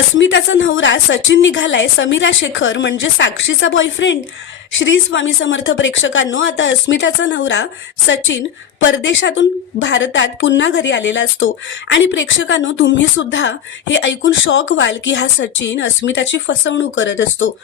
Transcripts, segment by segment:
अस्मिताचा नवरा सचिन निघालाय समीरा शेखर म्हणजे साक्षीचा बॉयफ्रेंड. श्री स्वामी समर्थ प्रेक्षकांनो, आता अस्मिताचा नवरा सचिन परदेशातून भारतात पुन्हा घरी आलेला असतो आणि प्रेक्षकांनो, तुम्ही सुद्धा हे ऐकून शॉक व्हाल की हा सचिन अस्मिताची फसवणूक करत असतो.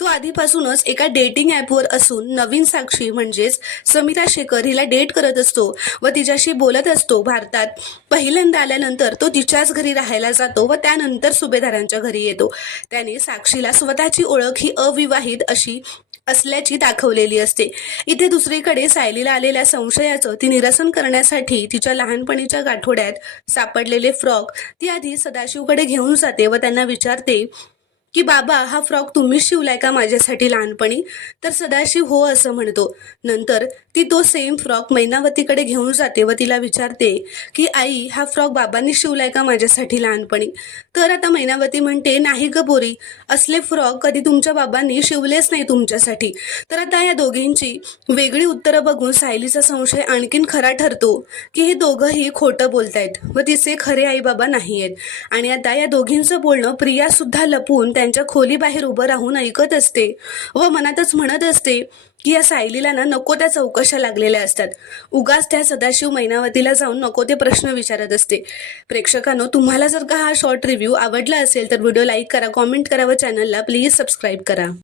तो आधीपासूनच एका डेटिंग ॲपवर असून नवीन साक्षी म्हणजेच समीरा शेखर हिला डेट करत असतो व तिच्याशी बोलत असतो. भारतात पहिल्यांदा आल्यानंतर तो तिच्याच घरी राहायला जातो व त्यानंतर सुभेदारांच्या घरी येतो. त्याने साक्षीला स्वतःची ओळख ही अविवाहित अशी असल्याची दाखवलेली असते. इथे दुसरीकडे सायलीला आलेल्या संशयाचं ती निरसन करण्यासाठी तिच्या लहानपणीच्या गाठोड्यात सापडलेले फ्रॉक ती आधी सदाशिवकडे घेऊन जाते व त्यांना विचारते की बाबा, हा फ्रॉक तुम्हीच शिवलाय का माझ्यासाठी लहानपणी? तर सदाशिव हो असं म्हणतो. नंतर ती तो सेम फ्रॉक मैनावतीकडे घेऊन जाते व तिला विचारते की आई, हा फ्रॉक बाबांनी शिवलाय का माझ्यासाठी लहानपणी? तर आता मैनावती म्हणते, नाही ग बोरी, असले फ्रॉक कधी तुमच्या बाबांनी शिवलेच नाही तुमच्यासाठी. तर आता या दोघींची वेगळी उत्तरं बघून सायलीचा संशय आणखीन खरा ठरतो की हे दोघंही खोटं बोलतायत व तिचे खरे आई बाबा नाही आहेत. आणि आता या दोघींचं बोलणं प्रिया सुद्धा लपून त्यांच्या खोलीबाहेर उभं राहून ऐकत असते व मनातच म्हणत असते की या सायलीला ना नको त्या चौकशा लागलेल्या असतात. उगाच त्या सदाशिव मैनावतीला जाऊन नको ते प्रश्न विचारत असते. प्रेक्षकांनो, तुम्हाला जर का हा शॉर्ट रिव्ह्यू आवडला असेल तर व्हिडिओ लाईक करा, कॉमेंट करा व चॅनलला प्लीज सबस्क्राईब करा.